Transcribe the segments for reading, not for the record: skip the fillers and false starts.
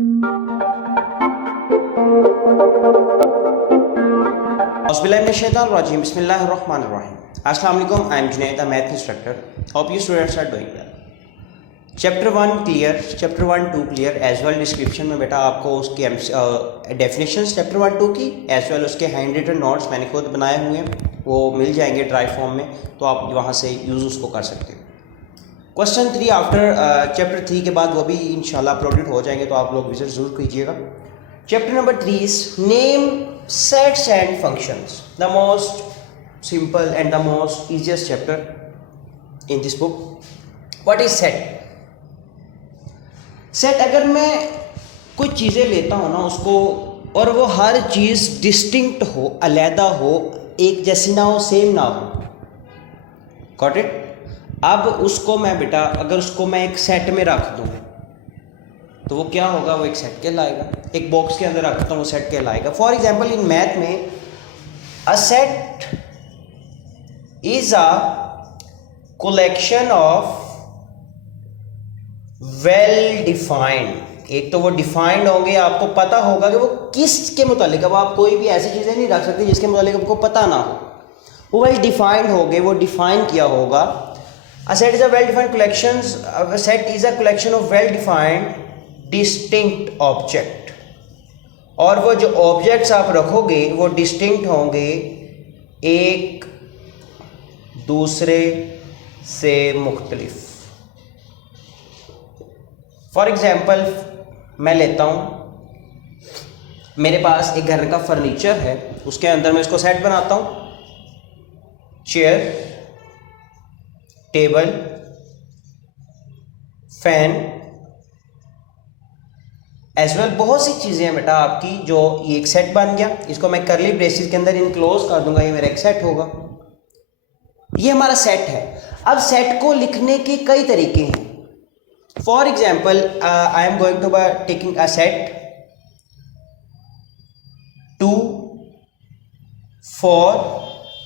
Bismillahirrahmanirrahim. Bismillahirrahmanirrahim. Assalamu alaikum. I am Junaid, a math instructor. Hope you students are doing well. Chapter 1 clear, Chapter 1 2 clear, as well description में बेटा आपको उसके definitions chapter 1 2 की as well उसके hand written notes मैंने खुद बनाए हुए हैं, वो मिल जाएंगे ड्राई फॉर्म में, तो आप वहाँ से यूज़ उसको कर सकते हो। क्वेश्चन 3 आफ्टर चैप्टर 3 के बाद वो भी इंशाल्लाह अपलोडेड हो जाएंगे, तो आप लोग विजिट ज़रूर कीजिएगा। Chapter number 3 is name sets and functions, the most simple and the most easiest chapter in this book. What is set? Set अगर मैं कुछ चीज़ें लेता हूँ ना उसको, और वो हर चीज़ डिस्टिंक्ट हो, अलहदा हो, एक जैसी ना हो, सेम ना हो, गॉट इट। अब उसको मैं बेटा अगर उसको मैं एक सेट में रख दूँ तो वो क्या होगा, वो एक सेट कहलाएगा। एक बॉक्स के अंदर रखता हूँ वो सेट कहलाएगा। फॉर एग्जाम्पल इन मैथ में a set is a collection of well defined. एक तो वो डिफाइंड होंगे, आपको पता होगा कि वो किसके मुतालिक। अब आप कोई भी ऐसी चीज़ें नहीं रख सकते जिसके मुतालिक आपको पता ना हो। वो वेल डिफाइंड होंगे, वो डिफाइन किया होगा। A set is a well defined collection, set is a collection of well defined distinct object. और वो जो ऑब्जेक्ट्स आप रखोगे वो डिस्टिंक्ट होंगे, एक दूसरे से मुख्तलिफ। फॉर एग्जाम्पल मैं लेता हूँ, मेरे पास एक घर का फर्नीचर है, उसके अंदर मैं इसको सेट बनाता हूँ। Chair, table, fan, as well बहुत सी चीज़ें हैं बेटा आपकी, जो ये एक सेट बन गया। इसको मैं करली ब्रेसिस के अंदर इनक्लोज कर दूंगा, ये मेरा एक सेट होगा। ये हमारा सेट है। अब सेट को लिखने के कई तरीके हैं। For example I am going to be taking a set 2 4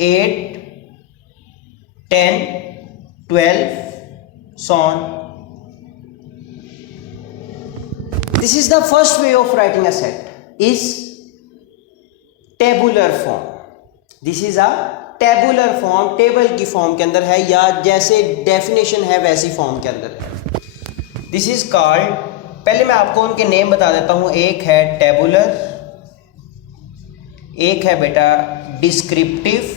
8 10 12 so on. This is the first way of writing a set, is tabular form. This is a tabular form, table की form के अंदर है, या जैसे definition है वैसी form के अंदर है। दिस इज कॉल्ड, पहले मैं आपको उनके नेम बता देता हूँ। एक है टेबुलर, एक है बेटा डिस्क्रिप्टिव,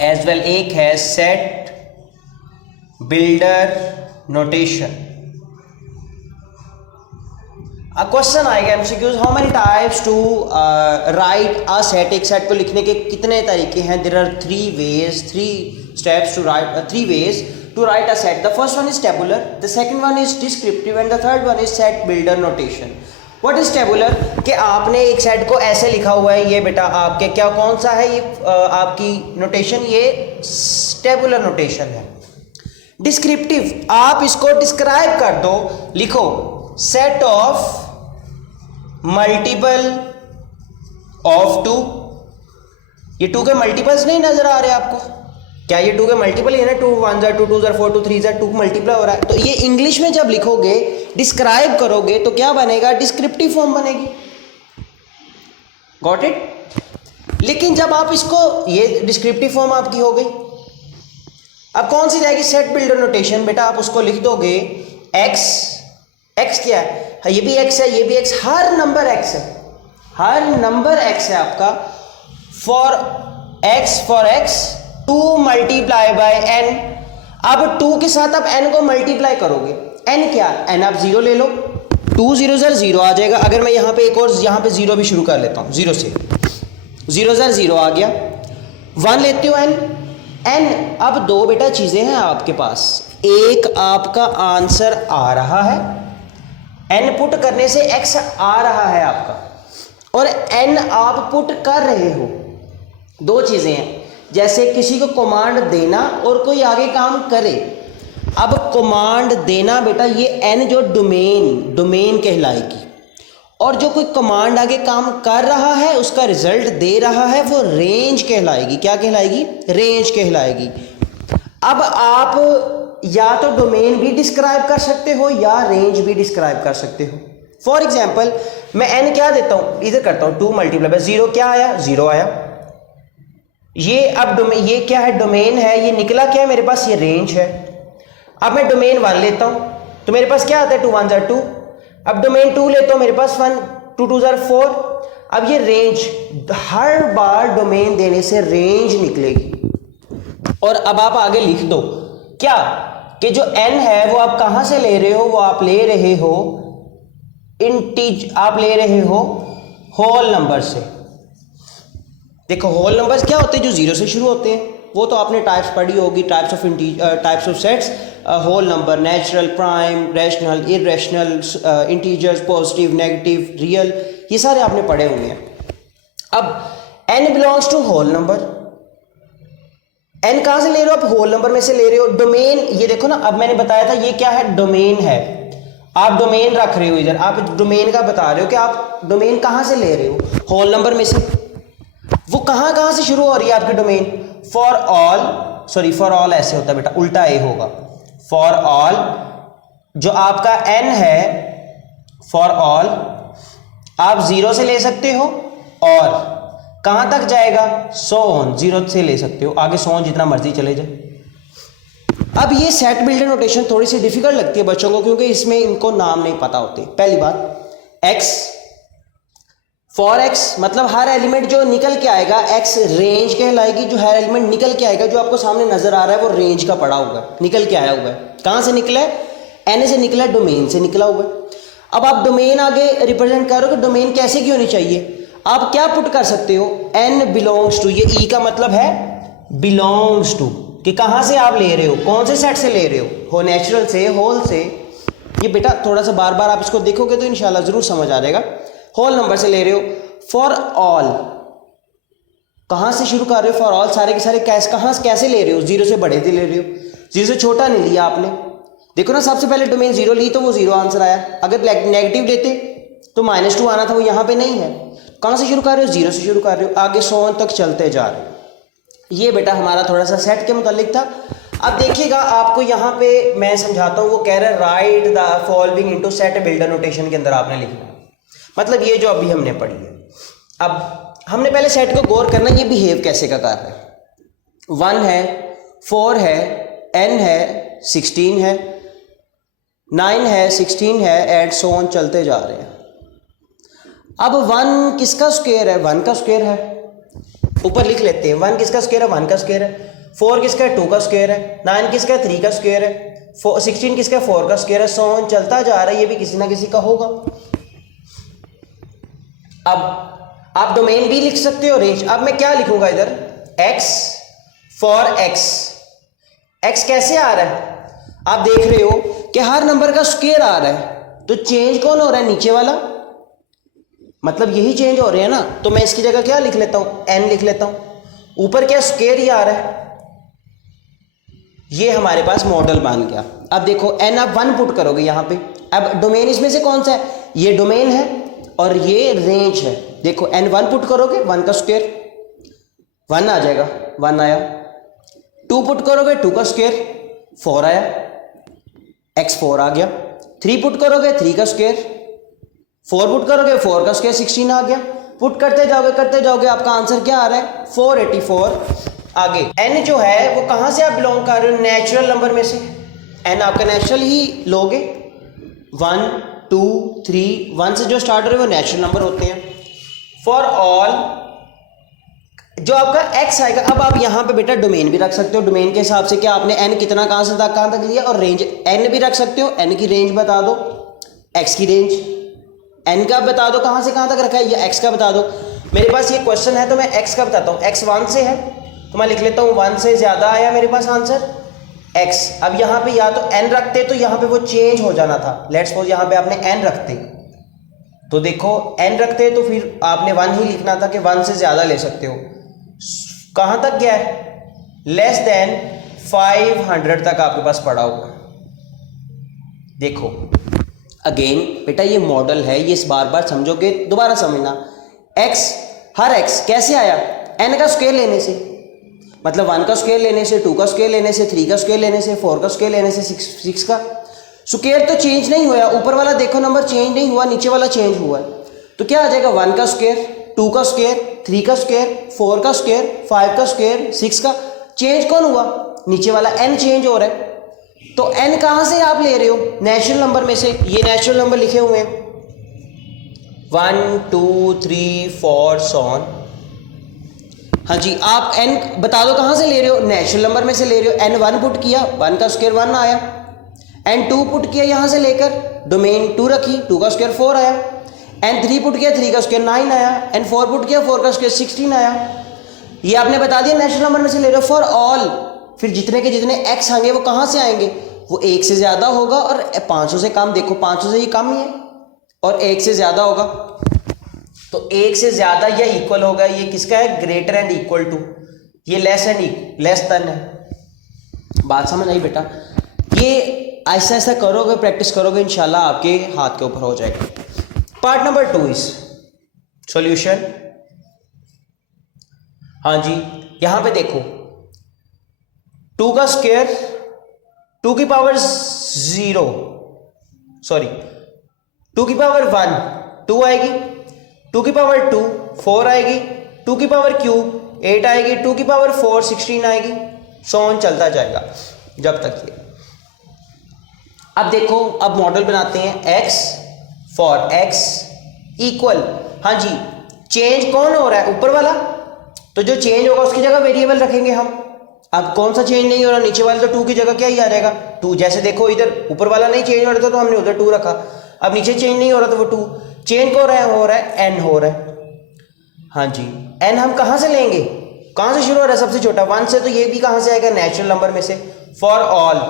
एज वेल एक है set builder notation. A question आएगा MCQs, how many types to write a set. एक सेट को लिखने के कितने तरीके हैं? There are 3 ways, 3 steps to write, 3 ways to write a set. The first one is tabular, the second one is descriptive, and the third one is set builder notation. What is tabular? कि आपने एक set को ऐसे लिखा हुआ है, ये बेटा आपके क्या कौन सा है, ये आपकी नोटेशन, ये टेबुलर नोटेशन है। डिस्क्रिप्टिव, आप इसको डिस्क्राइब कर दो, लिखो सेट ऑफ मल्टीपल ऑफ 2। ये 2 के मल्टीपल्स नहीं नजर आ रहे आपको? क्या ये 2 के मल्टीपल ही है ना? 2 1 2 2 4 2 3 2 मल्टीप्लाई हो रहा है। तो ये इंग्लिश में जब लिखोगे, डिस्क्राइब करोगे, तो क्या बनेगा? डिस्क्रिप्टिव फॉर्म बनेगी। Got it? लेकिन जब आप इसको, ये डिस्क्रिप्टिव फॉर्म आपकी हो गई, अब कौन सी जाएगी? Set builder notation. बेटा आप उसको लिख दोगे एक्स, एक्स क्या है? ये भी एक्स है, ये भी एक्स, हर नंबर एक्स है, हर नंबर एक्स है आपका। फॉर एक्स 2 मल्टीप्लाई बाय एन। अब 2 के साथ आप n को मल्टीप्लाई करोगे। n क्या? n आप 0 ले लो, 2 0 0 आ जाएगा। अगर मैं यहाँ पे एक और यहाँ पे 0 भी शुरू कर लेता हूँ, 0 से 0 0 आ गया। 1 लेते हो n। अब 2 बेटा चीज़ें हैं आपके पास। एक आपका आंसर आ रहा है, n पुट करने से x आ रहा है आपका, और n आप पुट कर रहे हो। 2 चीज़ें हैं, जैसे किसी को कमांड देना और कोई आगे काम करे। अब कमांड देना बेटा, ये n जो डोमेन कहलाएगी, और जो कोई कमांड आगे काम कर रहा है उसका रिजल्ट दे रहा है, वो रेंज कहलाएगी। क्या कहलाएगी? रेंज कहलाएगी। अब आप या तो डोमेन भी डिस्क्राइब कर सकते हो या रेंज भी डिस्क्राइब कर सकते हो। फॉर एग्जाम्पल मैं n क्या देता हूं, इधर करता हूं 2 मल्टीप्लाई बाय 0, क्या आया 0 आया। ये अब डोमेन, ये क्या है डोमेन है, ये निकला क्या है मेरे पास, ये रेंज है। अब मैं डोमेन 1 लेता हूं तो मेरे पास क्या आता है 2 1 जार 2। अब डोमेन 2 लेता हूं मेरे पास 1 2 2 जार 4। अब ये रेंज, हर बार डोमेन देने से रेंज निकलेगी। और अब आप आगे लिख दो क्या कि जो n है वो आप कहां से ले रहे हो, वो आप ले रहे हो आप ले रहे हो होल नंबर से। देखो होल नंबर्स क्या होते हैं, जो 0 से शुरू होते हैं, वो तो आपने टाइप्स पढ़ी होगी, types of sets, whole number, natural, prime, rational, irrational, integers, positive, negative, real, ये सारे आपने पढ़े हुए हैं। अब n belongs to whole number, n कहां से ले रहे हो आप, होल नंबर में से ले रहे हो। डोमेन, ये देखो ना, अब मैंने बताया था ये क्या है, डोमेन है। आप डोमेन रख रहे हो इधर, आप डोमेन का बता रहे हो कि आप डोमेन कहां से ले रहे हो, होल नंबर में से। वो कहां से शुरू हो रही है आपकी डोमेन, फॉर ऑल ऐसे होता है बेटा, उल्टा ए होगा। फॉर ऑल जो आपका n है, फॉर ऑल आप 0 से ले सकते हो और कहां तक जाएगा, सो ऑन, 0 से ले सकते हो, आगे सो ऑन जितना मर्जी चले जाए। अब ये सेट बिल्डर नोटेशन थोड़ी सी डिफिकल्ट लगती है बच्चों को, क्योंकि इसमें इनको नाम नहीं पता होते। पहली बात x, फॉर x मतलब हर एलिमेंट जो निकल के आएगा, x रेंज कहलाएगी। जो हर एलिमेंट निकल के आएगा, जो आपको सामने नजर आ रहा है, वो रेंज का पड़ा हुआ है, निकल के आया हुआ है। कहां से निकला है, n से निकला है, डोमेन से निकला हुआ है। अब आप डोमेन आगे रिप्रेजेंट करो कि डोमेन कैसे की होनी चाहिए, आप क्या पुट कर सकते हो, n बिलोंग्स टू, ये e का मतलब है बिलोंग्स टू, कि कहां से आप ले रहे हो, कौन से सेट से ले रहे हो नेचुरल से, होल से। ये बेटा थोड़ा सा बार बार आप इसको देखोगे तो इंशाल्लाह जरूर समझ आ जाएगा। होल नंबर से ले रहे हो। फॉर ऑल कहां से शुरू कर रहे हो, फॉर ऑल सारे के सारे कैसे ले रहे हो, 0 से बड़े से ले रहे हो, 0 से छोटा नहीं लिया आपने। देखो ना, सबसे पहले डोमेन 0 ली तो वो 0 आंसर आया। अगर नेगेटिव लेते तो -2 आना था, वो यहां पे नहीं है। कहां से शुरू कर रहे हो, 0 से शुरू कर रहे हो, आगे 100 तक चलते जा रहे हो। ये बेटा हमारा थोड़ा सा सेट के मुतालिक था। अब देखिएगा आपको यहाँ पे मैं समझाता हूँ, वो कह रहा है right the following into set builder notation के अंदर आपने लिखना, मतलब ये जो अभी हमने पढ़ी है। अब हमने पहले सेट को गौर करना, ये बिहेव कैसे का कर रहा है। 1 है, 4 है, n है, 16 है, 9 है, 16 है, एंड सो ऑन चलते जा रहे हैं। अब 1 किसका स्क्वायर है, 1 का स्क्वायर है, ऊपर लिख लेते हैं। 1 किसका स्क्वायर है, 1 का स्क्वायर है। 4 किसका है, 2 का स्क्वायर है। 9 किसका है, 3 का स्क्वायर है। 16 किसका है, 4 का स्क्वायर है। सो ऑन चलता जा रहा है, ये भी किसी ना किसी का होगा। अब आप डोमेन भी लिख सकते हो, रेंज। अब मैं क्या लिखूंगा इधर, x फॉर x कैसे आ रहा है, आप देख रहे हो कि हर नंबर का स्क्वायर आ रहा है, तो चेंज कौन हो रहा है, नीचे वाला, मतलब यही चेंज हो रहे हैं ना। तो मैं इसकी जगह क्या लिख लेता हूं, n लिख लेता हूं। ऊपर क्या स्क्वायर ही आ रहा है, ये हमारे पास मॉडल बन गया। अब देखो n आप 1 पुट करोगे यहां पे। अब डोमेन इसमें से कौन सा है, ये डोमेन है और ये रेंज है। देखो n 1 पुट करोगे, 1 का स्क्वायर 1 आ जाएगा, 1 आया। 2 पुट करोगे, 2 का स्क्वायर 4 आया, x 4 आ गया। 3 पुट करोगे, 3 का स्क्वायर, 4 पुट करोगे, 4 का स्क्वायर 16 आ गया। पुट करते जाओगे, आपका आंसर क्या आ रहा है, 484। आगे n जो है वो कहां से आप बिलोंग कर रहे हो, नेचुरल नंबर में से। n आपका नेचुरल ही लोगे, 1 2 3, 1 से जो स्टार्ट हो रहे हैं वो नेचुरल नंबर होते हैं। फॉर ऑल जो आपका x आएगा, अब आप यहां पे बेटा डोमेन भी रख सकते हो। डोमेन के हिसाब से क्या आपने n कितना कहां से कहां तक लिया, और रेंज n भी रख सकते हो। n की रेंज बता दो, x की रेंज, n का बता दो कहां से कहां तक रखा है, या x का बता दो। मेरे पास ये क्वेश्चन है तो मैं x का बताता हूं। x 1 से है तो मैं लिख लेता हूं 1 से ज्यादा आया मेरे पास आंसर x। अब यहां पे या तो n रखते तो यहां पे वो चेंज हो जाना था। लेट्स सपोज यहां पे आपने n रखते, तो देखो n रखते तो फिर आपने 1 ही लिखना था कि 1 से ज्यादा ले सकते हो। कहां तक गया है, लेस देन 500 तक आपके पास पड़ा होगा। देखो अगेन बेटा ये मॉडल है, ये इस बार बार समझोगे, दोबारा समझना। x, हर x कैसे आया, n का स्क्वायर लेने से, मतलब 1 का स्क्वायर लेने से, 2 का स्क्वायर लेने से, 3 का स्क्वायर लेने से, 4 का स्क्वायर लेने से, 6 का स्क्वायर तो चेंज नहीं हुआ, ऊपर वाला देखो नंबर चेंज नहीं हुआ, नीचे वाला चेंज हुआ है। तो क्या आ जाएगा 1 का स्क्वायर, 2 का स्क्वायर, 3 का स्क्वायर, 4 का स्क्वायर, 5 का स्क्वायर, 6 का। चेंज कौन हुआ? नीचे वाला n चेंज हो रहा है। तो n कहां से आप ले रहे हो? नेचुरल नंबर में से। ये नेचुरल नंबर लिखे हुए हैं 1 2 3 4 सो ऑन। हाँ जी, आप n बता दो कहां से ले रहे हो? नेचुरल नंबर में से ले रहे हो। n 1 पुट किया, 1 का स्क्वायर 1 आया। n 2 पुट किया यहां से लेकर, डोमेन 2 रखी, 2 का स्क्वायर 4 आया। n 3 पुट किया, 3 का स्क्वायर 9 आया। n 4 पुट किया, 4 का स्क्वायर 16 आया। ये आपने बता दिया नेचुरल नंबर में से ले रहे हो फॉर ऑल। फिर जितने के जितने x आएंगे वो कहां से आएंगे? वो 1 से ज्यादा होगा और 500 से कम। देखो 500 से ये कम ही है और 1 से ज्यादा होगा। तो 1 से ज्यादा या इक्वल होगा, ये किसका है? Greater and equal to. ये लेस देन है। बात समझ आई बेटा? ये ऐसा ऐसा करोगे, प्रैक्टिस करोगे, इंशाल्लाह आपके हाथ के ऊपर हो जाएगा। Part number 2 is solution. हाँ जी, यहां पे देखो 2 का स्क्वायर 2 की पावर 0 सॉरी 2 की पावर 1 2 आएगी, 2 की पावर 2 4 आएगी, 2 की पावर क्यूब 8 आएगी, 2 की पावर 4 16 आएगी। सो ऑन चलता जाएगा जब तक ये। अब देखो, अब मॉडल बनाते हैं x फॉर x इक्वल। हाँ जी, चेंज कौन हो रहा है? ऊपर वाला। तो जो चेंज होगा उसकी जगह वेरिएबल रखेंगे हम। अब कौन सा चेंज नहीं हो रहा? नीचे वाले तो 2 की जगह क्या ही आ जाएगा? 2। जैसे देखो इधर ऊपर वाला नहीं चेंज हो रहा था तो हमने उधर 2 रखा। अब नीचे चेंज नहीं हो रहा तो वो 2 चेंज हो रहा है n हो रहा है। हाँ जी, n हम कहां से लेंगे? कहां से शुरू हो रहा है? सबसे छोटा 1 से। तो ये भी कहां से आएगा? नेचुरल नंबर में से। फॉर ऑल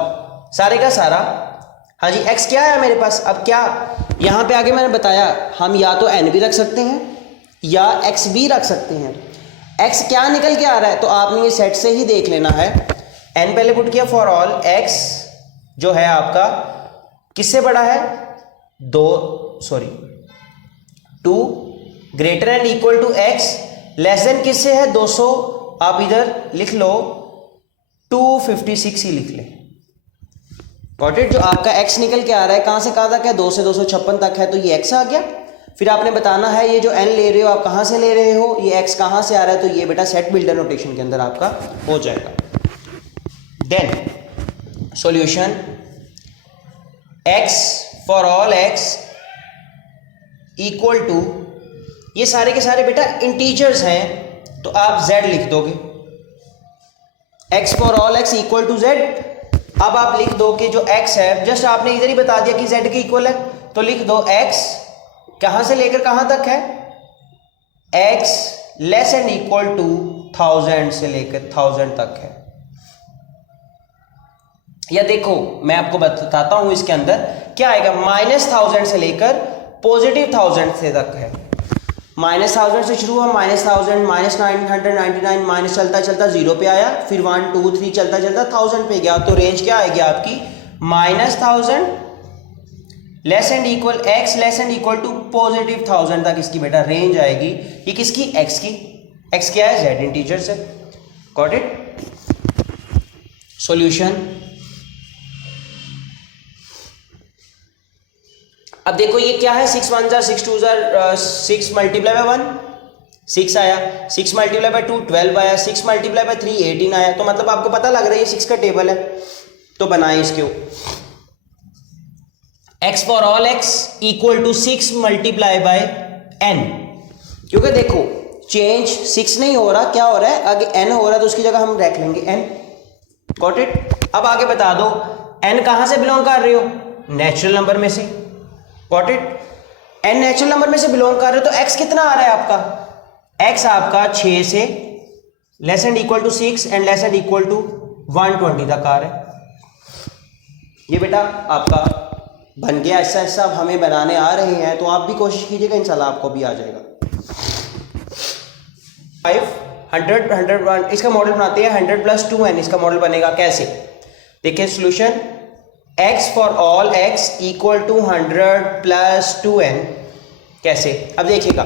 सारे का सारा। हाँ जी, x क्या है मेरे पास? अब क्या यहां पे आगे मैंने बताया, हम या तो n भी रख सकते हैं या x भी रख सकते हैं। x क्या निकल के आ रहा है? तो आपने ये सेट से ही देख लेना है। n पहले पुट किया फॉर ऑल x जो है आपका किससे बड़ा है? 2 greater and equal to x less than किससे है? 200। आप इधर लिख लो 256 ही लिख ले। Got it? जो आपका x निकल के आ रहा है कहां से कहां तक है? 2 से 256 तक है, तो ये x आ गया। फिर आपने बताना है ये जो n ले रहे हो आप कहां से ले रहे हो, ये x कहां से आ रहा है, तो ये बेटा सेट बिल्डर नोटेशन के अंदर आपका हो जाएगा। Then solution x for all x equal to, ये सारे के सारे बेटा इंटीजर्स हैं तो आप z लिख दोगे। x for all x equal to z। अब आप लिख दो कि जो x है, जस्ट आपने इधर ही बता दिया कि z के इक्वल है, तो लिख दो x कहां से लेकर कहां तक है? x less and equal to 1000 से लेकर 1000 तक है। या देखो मैं आपको बताता हूं इसके अंदर क्या आएगा। -1000 से लेकर +1000 से तक है। -1000 से शुरू हुआ, -1000 -999 माइनस चलता चलता 0 पे आया, फिर 1 2 3 चलता चलता 1000 पे गया। तो रेंज क्या आएगी आपकी? -1000 less and equal x less and equal to +1000 तक इसकी बेटा रेंज आएगी। ये किसकी? x की। x क्या है? z इंटीजर से। Got it? सॉल्यूशन। अब देखो ये क्या है? 6 1 6 2 6 मल्टीप्लाई बाय 1 6 आया, 6 मल्टीप्लाई बाय 2 12 आया, 6 मल्टीप्लाई बाय 3 18 आया। तो मतलब आपको पता लग रहा है ये 6 का टेबल है। तो बनाए इसके x for all x equal to 6 multiply by n। क्योंकि देखो चेंज 6 नहीं हो रहा, क्या हो रहा है? आगे n हो रहा है तो उसकी जगह हम रख लेंगे n। Got it? अब आगे बता दो n कहां से बिलोंग कर रहे हो? नेचुरल नंबर में से। Got it? n natural number में से बिलोंग कर रहे हो तो x कितना आ रहा है आपका? x आपका 6 से less and equal to 6 and less and equal to 120 तक आ रहा है। ये बेटा आपका बन गया। ऐसा ऐसा अब हमें बनाने आ रहे हैं तो आप भी कोशिश कीजिएगा, इंशाल्लाह आपको भी आ जाएगा। 500 100 इसका मॉडल बनाते हैं। 100 + 2n इसका मॉडल बनेगा। कैसे? देखिए solution x for all x equal to 100 + 2n। कैसे? अब देखिएगा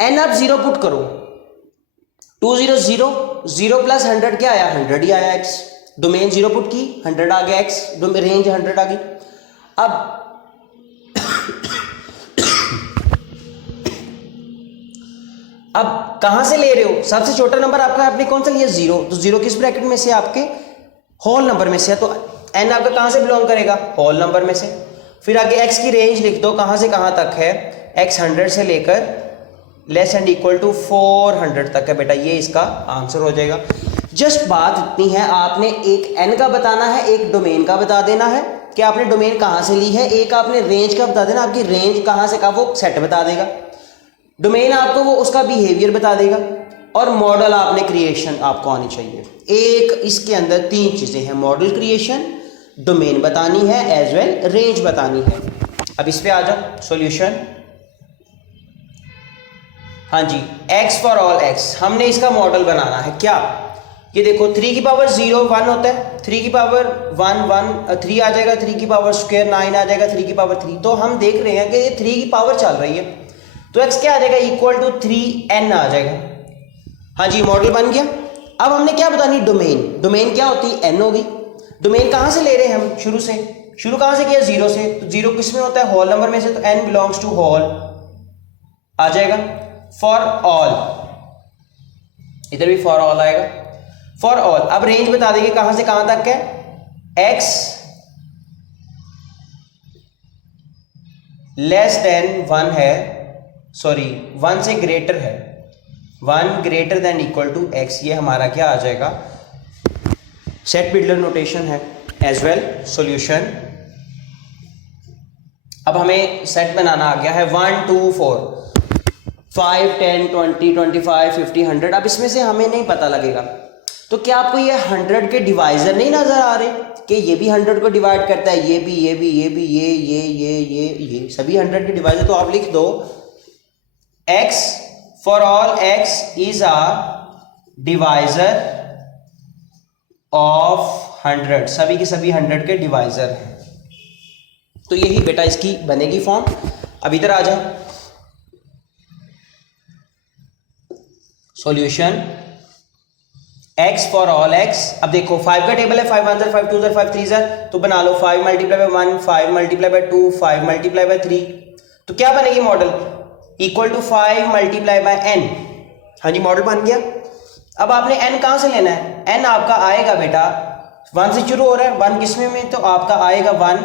n आप 0 पुट करो 200 0 प्लस 100 क्या आया 100 ही आया x, डोमेन 0 पुट की 100 आ गया x, रेंज 100 आ गई। अब कहां से ले रहे हो, सबसे छोटा नंबर आपका आपने कौन सा लिया 0, तो 0 किस ब्रैकेट में से आपके होल नंबर में से है, तो n आपका कहां से बिलोंग करेगा होल नंबर में से। फिर आगे x की रेंज लिख दो कहां से कहां तक है, x 100 से लेकर लेस एंड इक्वल टू 400 तक है बेटा, ये इसका आंसर हो जाएगा। जस्ट बात इतनी है, आपने एक n का बताना है, एक डोमेन का बता देना है कि आपने डोमेन कहां से ली है, एक आपने रेंज का बता देना, आपकी रेंज कहां से का वो सेट बता देगा, डोमेन आपको वो उसका बिहेवियर बता देगा, और मॉडल आपने क्रिएशन आपको आनी चाहिए। एक इसके अंदर 3 चीजें हैं, मॉडल क्रिएशन, डोमेन बतानी है, एज वेल रेंज बतानी है। अब इस पे आ जाओ सॉल्यूशन। हाँ जी, x फॉर ऑल x, हमने इसका मॉडल बनाना है क्या, ये देखो 3 की पावर 0 1 होता है, 3 की पावर 1 1 3 आ जाएगा, 3 की पावर स्क्वायर 9 आ जाएगा, 3 की पावर 3, तो हम देख रहे हैं कि ये 3 की पावर चल रही है, तो x क्या आ जाएगा इक्वल टू 3n आ जाएगा। हाँ जी, मॉडल बन गया। अब हमने क्या बतानी, डोमेन, डोमेन क्या होती है n होगी। डोमेन कहां से ले रहे हैं हम, शुरू कहां से किया 0 से, तो 0 किस में होता है होल नंबर में से, तो n बिलोंग्स टू होल आ जाएगा। फॉर ऑल, इधर भी फॉर ऑल आएगा, फॉर ऑल। अब रेंज बता देंगे कहां से कहां तक है, x लेस देन 1 है, सॉरी 1 से ग्रेटर है, 1 greater than equal to x, ये हमारा क्या आ जाएगा, सेट बिल्डर नोटेशन है, एज वेल सॉल्यूशन। अब हमें सेट बनाना आ गया है 1 2 4 5 10 20 25 50 100। अब इसमें से हमें नहीं पता लगेगा, तो क्या आपको ये 100 के डिवाइजर नहीं नजर आ रहे कि ये भी 100 को डिवाइड करता है, ये भी ये भी ये भी ये सभी 100 के डिवाइजर, तो आप लिख दो x for all x is a divisor of 100, सभी के सभी 100 के डिवाइजर हैं। तो यही बेटा इसकी बनेगी फॉर्म। अब इधर आ जाओ, solution x for all x। अब देखो 5 का टेबल है, 5 1 5 2 5 3 तो बना लो 5 multiply by 1 5 multiply by 2 5 multiply by 3, तो क्या बनेगी model equal to 5 multiply by n। हाँ जी, मॉडल बन गया। अब आपने n कहां से लेना है, n आपका आएगा बेटा 1 से शुरू हो रहा है, 1 किसमें में, तो आपका आएगा 1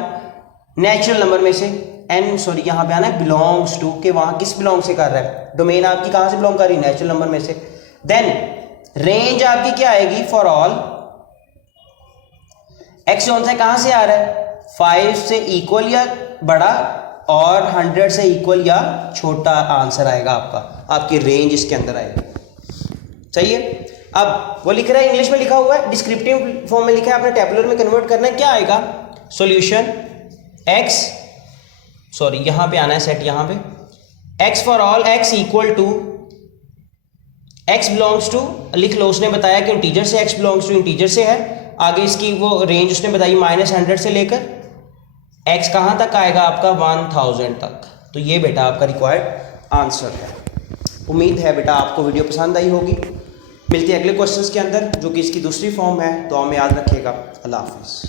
नेचुरल नंबर में से, n सॉरी यहां पे आना है बिलोंग्स टू, के वहां किस बिलोंग से कर रहा है, डोमेन आपकी कहां से बिलोंग कर रही है, नेचुरल नंबर में से। देन रेंज आपकी क्या आएगी फॉर ऑल x जोन से कहां से आ रहा है, 5 से इक्वल या बड़ा और 100 से इक्वल या छोटा आंसर आएगा आपका, आपकी रेंज इसके अंदर आएगी। सही है। अब वो लिख रहा है, इंग्लिश में लिखा हुआ है, डिस्क्रिप्टिव फॉर्म में लिखा है, आपने टेबुलर में कन्वर्ट करना है, क्या आएगा सॉल्यूशन x, सॉरी यहां पे आना है सेट, यहां पे x for all x equal to x belongs to, लिख लो, उसने बताया कि इंटीजर से x बिलोंग्स टू इंटीजर से है, आगे इसकी वो रेंज उसने बताई -100 से लेकर x कहां तक आएगा आपका 1000 तक। तो ये बेटा आपका रिक्वायर्ड आंसर है। उम्मीद है बेटा आपको वीडियो पसंद आई होगी। मिलते हैं अगले क्वेश्चंस के अंदर जो कि इसकी दूसरी फॉर्म है, तो हमें याद रखिएगा। अल्लाह हाफिज़।